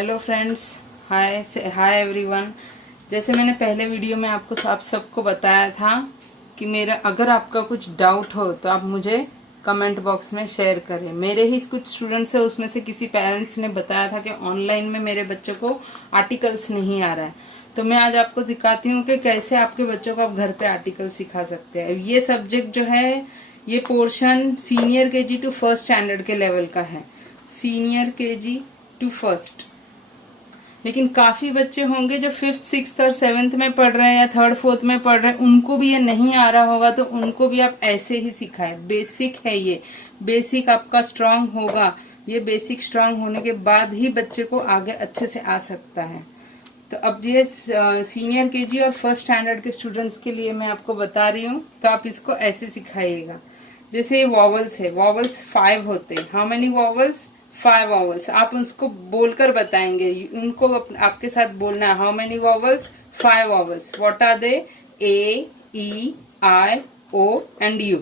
Hello friends, हाय hi everyone. जैसे मैंने पहले वीडियो में आपको आप सबको बताया था कि मेरा अगर आपका कुछ डाउट हो तो आप मुझे कमेंट बॉक्स में शेयर करें। मेरे ही कुछ स्टूडेंट्स है, उसमें से किसी पेरेंट्स ने बताया था कि ऑनलाइन में मेरे बच्चों को आर्टिकल्स नहीं आ रहा है। तो मैं आज आपको दिखाती हूँ कि कैसे आपके बच्चों को आप घर पे आर्टिकल सिखा सकते हैं। ये सब्जेक्ट जो है, ये portion senior KG two first standard के लेवल का है, सीनियर केजी टू फर्स्ट। लेकिन काफी बच्चे होंगे जो 5th 6th और 7th में पढ़ रहे हैं या 3rd 4th में पढ़ रहे हैं, उनको भी ये नहीं आ रहा होगा। तो उनको भी आप ऐसे ही सिखाएं। बेसिक है ये, बेसिक आपका स्ट्रांग होगा। ये बेसिक स्ट्रांग होने के बाद ही बच्चे को आगे अच्छे से आ सकता है। तो अब ये सीनियर केजी और फर्स्ट स्टैंडर्ड के स्टूडेंट्स के लिए मैं आपको बता रही हूँ। तो आप इसको ऐसे सिखाइएगा। जैसे ये वॉवल्स है, वॉवल्स 5 होते हैं। How many vowels? 5 वॉवल्स। आप उसको बोलकर बताएंगे, उनको आपके साथ बोलना है। How many vowels? 5 vowels. What are they? A, E, I, O and U.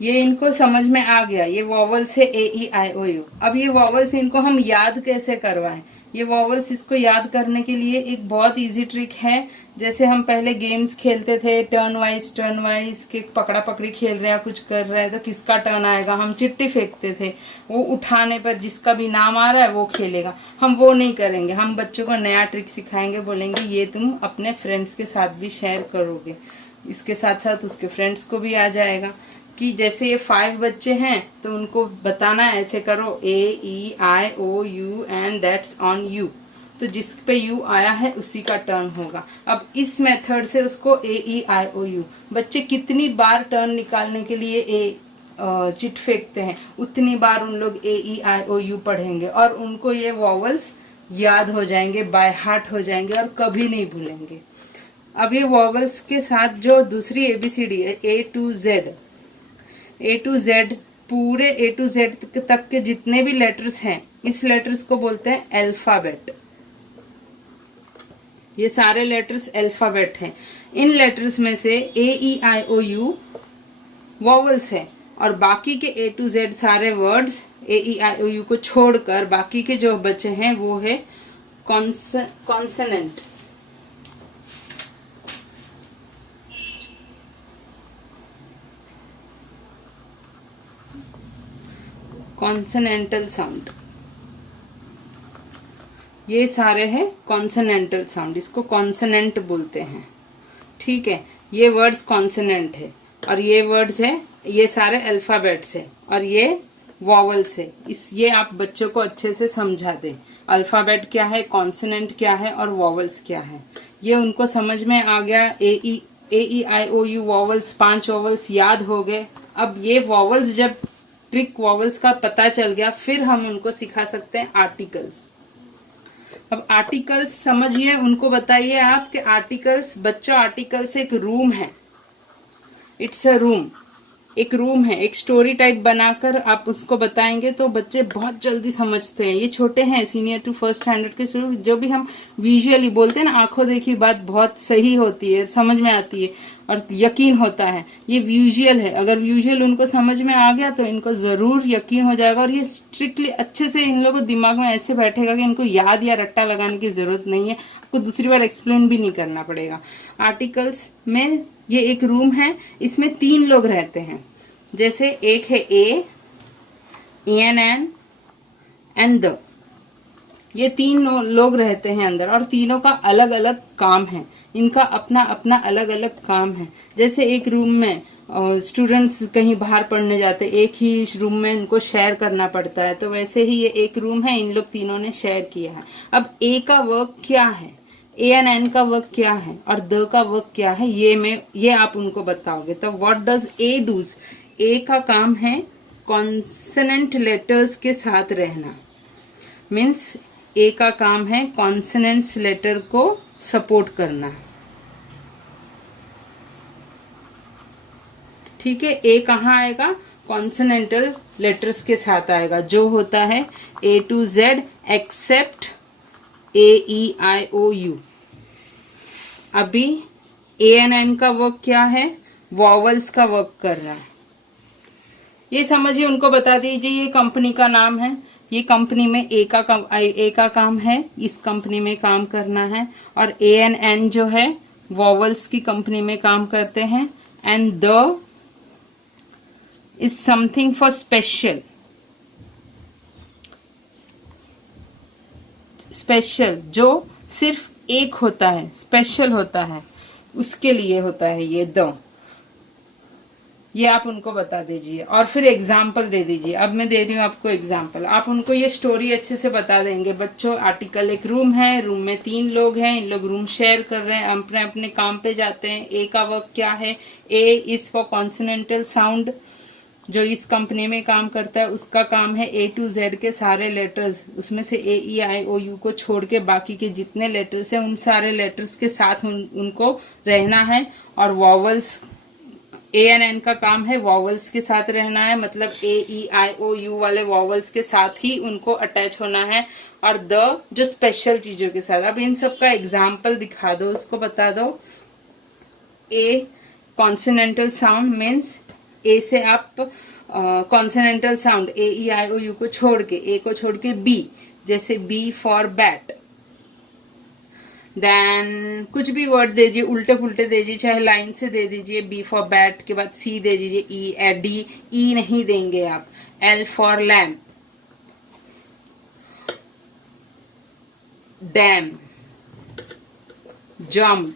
ये इनको समझ में आ गया। ये वॉवल्स है ए, ई, आई, ओ, यू। अब ये वॉवल्स इनको हम याद कैसे करवाएं? ये वॉवल्स इसको याद करने के लिए एक बहुत इजी ट्रिक है। जैसे हम पहले गेम्स खेलते थे, टर्न वाइज के पकड़ा पकड़ी खेल रहे हैं, कुछ कर रहे हैं, तो किसका टर्न आएगा, हम चिट्ठी फेंकते थे। वो उठाने पर जिसका भी नाम आ रहा है वो खेलेगा। हम वो नहीं करेंगे। हम बच्चों को नया ट्रिक सिखाएंगे। बोलेंगे ये तुम अपने फ्रेंड्स के साथ भी शेयर करोगे, इसके साथ साथ उसके फ्रेंड्स को भी आ जाएगा। कि जैसे ये 5 बच्चे हैं तो उनको बताना ऐसे करो, A, E, I, O, U and that's on you. तो जिस पे यू आया है उसी का टर्न होगा। अब इस मेथड से उसको ए, ई, आई, ओ, यू। बच्चे कितनी बार टर्न निकालने के लिए चिट फेंकते हैं, उतनी बार उन लोग ए, ई, आई, ओ, यू पढ़ेंगे और उनको ये वॉवल्स याद हो जाएंगे, बाय हार्ट हो जाएंगे और कभी नहीं भूलेंगे। अब ये वॉवल्स के साथ जो दूसरी एबीसीडी है, A to Z, A to Z, पूरे ए टू जेड तक के जितने भी लेटर्स हैं, इस लेटर्स को बोलते हैं अल्फाबेट। ये सारे लेटर्स अल्फाबेट हैं। इन लेटर्स में से ए, E, I, O, you vowels है और बाकी के ए टू जेड सारे words A, E, I, O, U को छोड़कर बाकी के जो बचे हैं वो है कॉन्सोनेंट। कॉन्सोनेंटल साउंड। ये सारे हैं कॉन्सोनेंटल साउंड, इसको कॉन्सोनेंट बोलते हैं। ठीक है, ये वर्ड्स कॉन्सोनेंट है और ये वर्ड्स है, ये सारे अल्फाबेट्स है और ये वॉवल्स है। ये आप बच्चों को अच्छे से समझा दें। अल्फाबेट क्या है, कॉन्सोनेंट क्या है और वॉवल्स क्या है। ये उनको समझ में आ गया। ए, E, I, O, you vowels, 5 vowels याद हो गए। अब ये वॉवल्स जब ट्रिक वॉवल्स का पता चल गया, फिर हम उनको सिखा सकते हैं आर्टिकल्स। अब आर्टिकल्स समझिए, उनको बताइए आप कि आर्टिकल्स, बच्चों आर्टिकल्स एक रूम है। इट्स अ रूम, एक रूम है। एक स्टोरी टाइप बनाकर आप उसको बताएंगे तो बच्चे बहुत जल्दी समझते हैं। ये छोटे हैं, सीनियर टू फर्स्ट स्टैंडर्ड के स्टूडेंट। जो भी हम विजुअली बोलते हैं ना, आंखों देखी बात बहुत सही होती है, समझ में आती है और यकीन होता है। ये विजुअल है। अगर विजुअल उनको समझ में आ गया तो इनको जरूर यकीन हो जाएगा और ये स्ट्रिक्टली अच्छे से इन लोगों को दिमाग में ऐसे बैठेगा कि इनको याद या रट्टा लगाने की जरूरत नहीं है। आपको दूसरी बार एक्सप्लेन भी नहीं करना पड़ेगा। आर्टिकल्स में ये एक रूम है, इसमें 3 लोग रहते हैं। जैसे एक है ए, एन एंड द। ये 3 लोग रहते हैं अंदर और तीनों का अलग अलग काम है। इनका अपना अपना अलग अलग काम है। जैसे एक रूम में स्टूडेंट्स कहीं बाहर पढ़ने जाते, एक ही रूम में इनको शेयर करना पड़ता है, तो वैसे ही ये एक रूम है, इन लोग तीनों ने शेयर किया है। अब ए का वर्क क्या है, ए एंड एन का वर्क क्या है और द का वर्क क्या है, ये आप उनको बताओगे। तो व्हाट डज ए डूज? ए का काम है कॉन्सोनेंट लेटर्स के साथ रहना। मीन्स ए का काम है कॉन्सोनेंट्स लेटर को सपोर्ट करना। ठीक है, ए कहाँ आएगा? कॉन्सोनेंटल लेटर्स के साथ आएगा, जो होता है A to Z except A, E, I, O, U. अभी ए एंड एन का वर्क क्या है? वॉवल्स का वर्क कर रहा है। ये समझिए, उनको बता दीजिए ये कंपनी का नाम है। ये कंपनी में ए का काम है, इस कंपनी में काम करना है। और ए एंड एन जो है वॉवल्स की कंपनी में काम करते हैं। And the is something for special, special जो सिर्फ एक होता है, स्पेशल होता है, उसके लिए होता है ये द। ये आप उनको बता दीजिए और फिर एग्जाम्पल दे दीजिए। अब मैं दे रही हूँ आपको एग्जाम्पल, आप उनको ये स्टोरी अच्छे से बता देंगे। बच्चों, आर्टिकल एक रूम है, रूम में 3 लोग हैं, इन लोग रूम शेयर कर रहे हैं, अपने अपने काम पे जाते हैं। ए का वर्क क्या है? ए इज फॉर कॉन्सोनेंटल साउंड, जो इस कंपनी में काम करता है उसका काम है ए टू जेड के सारे लेटर्स, उसमें से ए ई आई ओ यू को छोड़ के बाकी के जितने लेटर्स हैं उन सारे लेटर्स के साथ उनको रहना है। और वॉवल्स, ए एन एन का काम है वॉवल्स के साथ रहना है, मतलब ए ई आई ओ यू वाले वॉवल्स के साथ ही उनको अटैच होना है। और द जो स्पेशल चीजों के साथ। अब इन सब का एग्जाम्पल दिखा दो, उसको बता दो। ए कॉन्सोनेंटल साउंड मीन्स ए से आप कॉन्सोनेंटल sound A E I O U को छोड़ के, ए को छोड़ के बी, जैसे बी फॉर बैट। देन कुछ भी वर्ड दे दीजिए, उल्टे पुल्टे दे दीजिए, चाहे लाइन से दे दीजिए। बी फॉर बैट के बाद सी दे दीजिए, ई डी, ई नहीं देंगे आप। L for lamp, dam, jump.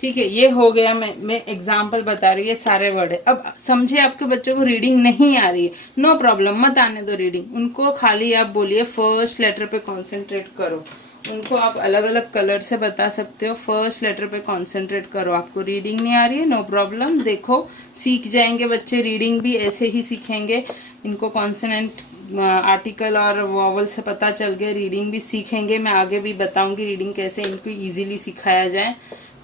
ठीक है, ये हो गया। मैं एग्जाम्पल बता रही है, सारे वर्ड है। अब समझे आपके बच्चों को रीडिंग नहीं आ रही है, नो प्रॉब्लम, मत आने दो रीडिंग। उनको खाली आप बोलिए फर्स्ट लेटर पे कॉन्सेंट्रेट करो। उनको आप अलग अलग कलर से बता सकते हो, फर्स्ट लेटर पे कॉन्सेंट्रेट करो। आपको रीडिंग नहीं आ रही है, नो प्रॉब्लम, देखो सीख जाएंगे बच्चे, रीडिंग भी ऐसे ही सीखेंगे। इनको कॉन्सोनेंट, आर्टिकल और वॉवल से पता चल गया, रीडिंग भी सीखेंगे। मैं आगे भी बताऊंगी रीडिंग कैसे इनको इजीली सिखाया जाए।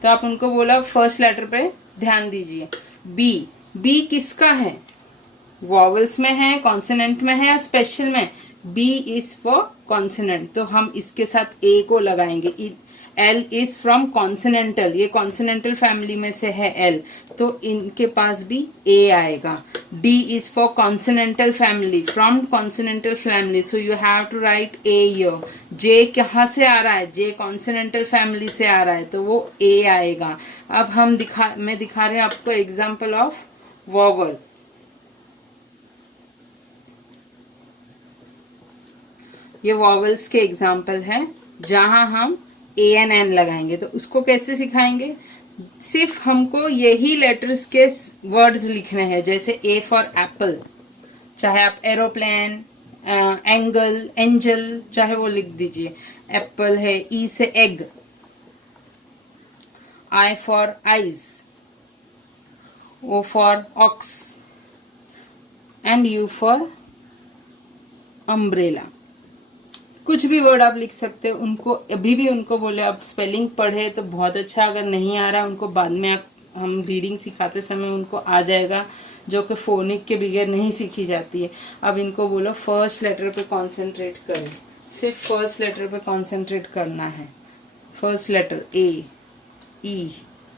तो आप उनको बोला फर्स्ट लेटर पे ध्यान दीजिए। बी, बी किसका है? वॉवल्स में है, कॉन्सोनेंट में है या स्पेशल में? बी इज फॉर कॉन्सोनेंट, तो हम इसके साथ ए को लगाएंगे। एल इज फ्रॉम कॉन्सोनेंटल, ये कॉन्सोनेंटल फैमिली में से है एल, तो इनके पास भी ए आएगा। D is for consonantal family, from consonantal family, so you have to write A here. J कहाँ से आ रहा है? जे कॉन्सोनेंटल फैमिली से आ रहा है, तो वो ए आएगा। अब मैं दिखा रहे हैं आपको एग्जाम्पल ऑफ वॉवल। ये वॉवल्स के एग्जाम्पल है जहां हम ए एन एन लगाएंगे। तो उसको कैसे सिखाएंगे? सिर्फ हमको यही लेटर्स के वर्ड्स लिखने हैं, जैसे ए फॉर एप्पल, चाहे आप एरोप्लेन, एंगल, एंजल, चाहे वो लिख दीजिए। एप्पल है, ई से egg, I for eyes, O for ox, and U for umbrella. कुछ भी वर्ड आप लिख सकते हो। उनको अभी भी उनको बोले आप स्पेलिंग पढ़े तो बहुत अच्छा, अगर नहीं आ रहा उनको बाद में हम रीडिंग सिखाते समय उनको आ जाएगा, जो कि फोनिक के बगैर नहीं सीखी जाती है। अब इनको बोलो फर्स्ट लेटर पे कॉन्सेंट्रेट करें, सिर्फ फर्स्ट लेटर पे कॉन्सेंट्रेट करना है। First letter A, E,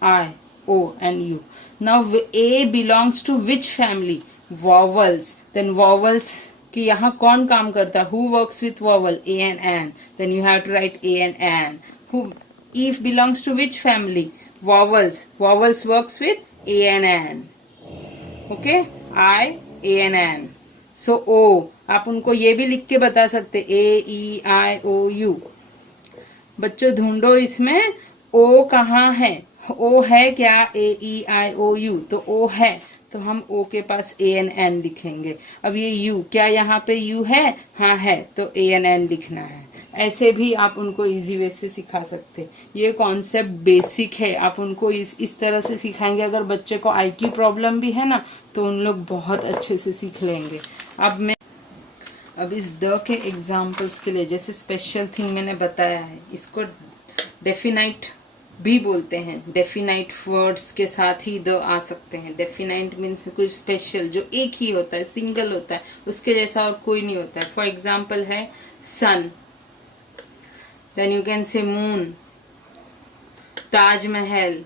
I, O and U. Now A belongs to which family? Vowels. Then vowels कि यहाँ कौन काम करता है? Who works with vowel? A and N, then you have to write A and N. Who, if belongs to which family? Vowels, vowels works with A and N, okay, I, A and N. So O, आप उनको ये भी लिख के बता सकते, ए E I O you. बच्चों ढूंढो इसमें ओ कहाँ है? ओ है क्या? ए ई आई ओ यू, तो ओ है, तो हम ओ के पास ए एन एन लिखेंगे। अब ये यू, क्या यहाँ पे यू है? हाँ है, तो ए एन एन लिखना है। ऐसे भी आप उनको इजी वे से सिखा सकते। ये कॉन्सेप्ट बेसिक है, आप उनको इस तरह से सिखाएंगे। अगर बच्चे को आई की प्रॉब्लम भी है ना, तो उन लोग बहुत अच्छे से सीख लेंगे। अब इस द के एग्जाम्पल्स के लिए, जैसे स्पेशल थिंग मैंने बताया है, इसको डेफिनाइट भी बोलते हैं। डेफिनाइट वर्ड्स के साथ ही द आ सकते हैं। डेफिनाइट मीन्स कुछ स्पेशल, जो एक ही होता है, सिंगल होता है, उसके जैसा और कोई नहीं होता है। फॉर एग्जाम्पल है सन, then you can say moon, Taj Mahal,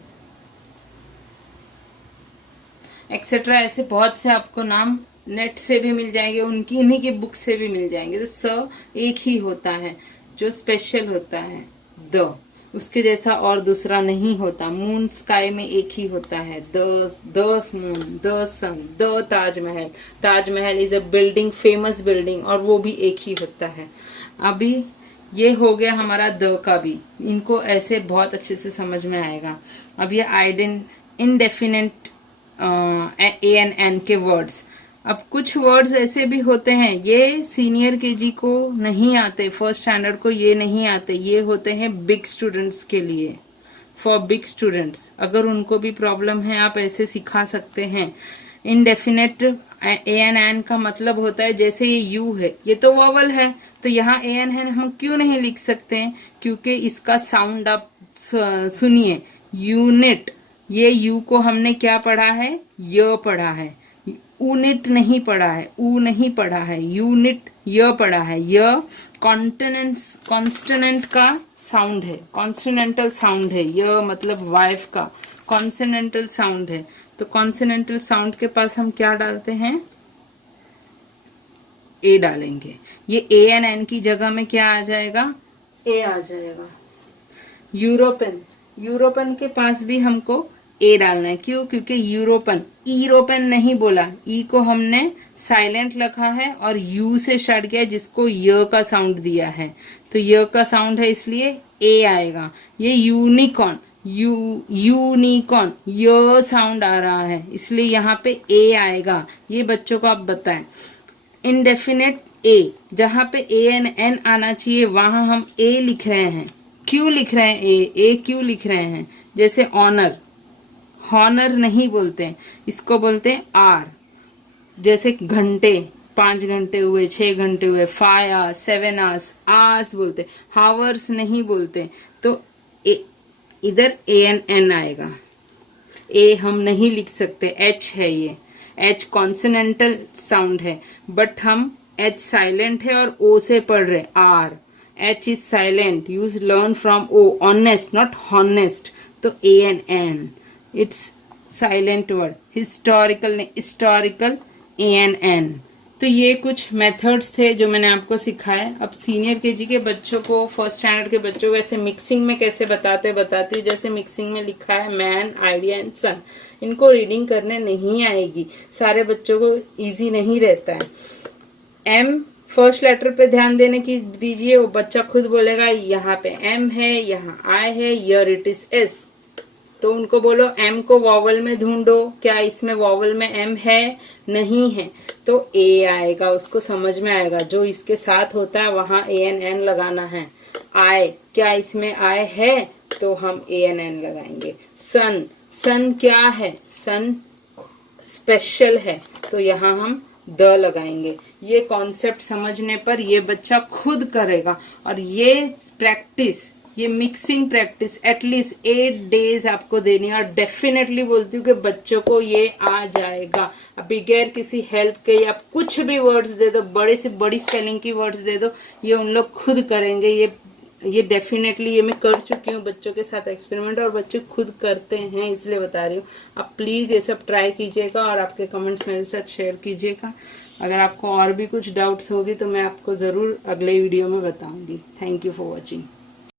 etcetera. ऐसे बहुत से आपको नाम नेट से भी मिल जाएंगे, उनकी इन्हीं की बुक से भी मिल जाएंगे। तो स एक ही होता है जो स्पेशल होता है, द, उसके जैसा और दूसरा नहीं होता। मून स्काई में एक ही होता है, the moon, the sun, the Taj Mahal. Taj Mahal is a building, famous building, और वो भी एक ही होता है। अभी ये हो गया हमारा द का भी, इनको ऐसे बहुत अच्छे से समझ में आएगा। अब ये इनडेफिनेट ANN के वर्ड्स। अब कुछ वर्ड्स ऐसे भी होते हैं, ये सीनियर KG को नहीं आते, फर्स्ट स्टैंडर्ड को ये नहीं आते, ये होते हैं बिग स्टूडेंट्स के लिए, फॉर बिग स्टूडेंट्स। अगर उनको भी प्रॉब्लम है आप ऐसे सिखा सकते हैं। इनडेफिनेट ANN का मतलब होता है, जैसे ये यू है, ये तो वॉवल है, तो यहाँ ANN हम क्यों नहीं लिख सकते हैं? क्योंकि इसका साउंड आप सुनिए, यूनिट, ये यू को हमने क्या पढ़ा है? य पढ़ा है, यूनिट नहीं पढ़ा है, ऊ नहीं पढ़ा है, यूनिट य पढ़ा है। य कॉन्स्टेनेंट का साउंड है, कॉन्स्टेनेंटल साउंड है। य मतलब वाइफ का कॉन्सोनेंटल साउंड है। तो कॉन्सोनेंटल साउंड के पास हम क्या डालते हैं? ए डालेंगे। ये ANN की जगह में क्या आ जाएगा? ए आ जाएगा। यूरोपियन, यूरोपियन के पास भी हमको ए डालना है। क्यों? क्योंकि यूरोपियन नहीं बोला, ई को हमने साइलेंट रखा है और यू से स्टार्ट किया, जिसको य का साउंड दिया है, तो य का साउंड है, इसलिए ए आएगा। ये यूनिकॉर्न, यूनिकॉर्न, य साउंड आ रहा है, इसलिए यहाँ पे ए आएगा। ये बच्चों को आप बताएं। इनडेफिनेट ए, जहाँ पे ANN आना चाहिए वहां हम ए लिख रहे हैं। क्यों लिख रहे हैं ए क्यों लिख रहे हैं? जैसे ऑनर, हॉनर नहीं बोलते हैं, इसको बोलते हैं आर। जैसे घंटे, 5 घंटे हुए, 6 घंटे हुए, 5 hours, 7 hours, आवर्स बोलते, हावर्स नहीं बोलते। तो इधर ANN आएगा, ए हम नहीं लिख सकते, एच है, ये एच कॉन्सोनेंटल साउंड है, बट हम एच साइलेंट है और ओ से पढ़ रहे आर। H is silent, you learn from O, honest not honest. तो ANN, it's silent word. Historical ने हिस्टोरिकल, ANN। तो ये कुछ मेथड्स थे जो मैंने आपको सिखाया। अब सीनियर KG के बच्चों को, फर्स्ट स्टैंडर्ड के बच्चों को ऐसे मिक्सिंग में कैसे बताती, जैसे मिक्सिंग में लिखा है मैन, आइडिया एंड सन। इनको रीडिंग करने नहीं आएगी, सारे बच्चों को इजी नहीं रहता है। M फर्स्ट लेटर पे ध्यान देने की दीजिए, वो बच्चा खुद बोलेगा यहाँ पे M है, यहाँ I है, हियर इट इज S। तो उनको बोलो M को वॉवल में ढूंढो, क्या इसमें वॉवल में M है? नहीं है, तो A आएगा, उसको समझ में आएगा। जो इसके साथ होता है वहां ANN लगाना है। I, क्या इसमें I है? तो हम ANN लगाएंगे। सन, सन क्या है? सन स्पेशल है, तो यहाँ हम द लगाएंगे। ये कॉन्सेप्ट समझने पर ये बच्चा खुद करेगा। और ये प्रैक्टिस, ये मिक्सिंग प्रैक्टिस एटलीस्ट 8 days आपको देनी है, और डेफिनेटली बोलती हूँ कि बच्चों को ये आ जाएगा। अब बगैर किसी हेल्प के, या आप कुछ भी वर्ड्स दे दो, बड़े से बड़ी स्पेलिंग की वर्ड्स दे दो, ये उन लोग खुद करेंगे। ये डेफिनेटली, ये मैं कर चुकी हूँ बच्चों के साथ एक्सपेरिमेंट, और बच्चे खुद करते हैं, इसलिए बता रही हूँ। आप प्लीज ये सब ट्राई कीजिएगा और आपके कमेंट्स मेरे साथ शेयर कीजिएगा। अगर आपको और भी कुछ डाउट्स होगी तो मैं आपको जरूर अगले वीडियो में बताऊंगी। Thank you for watching.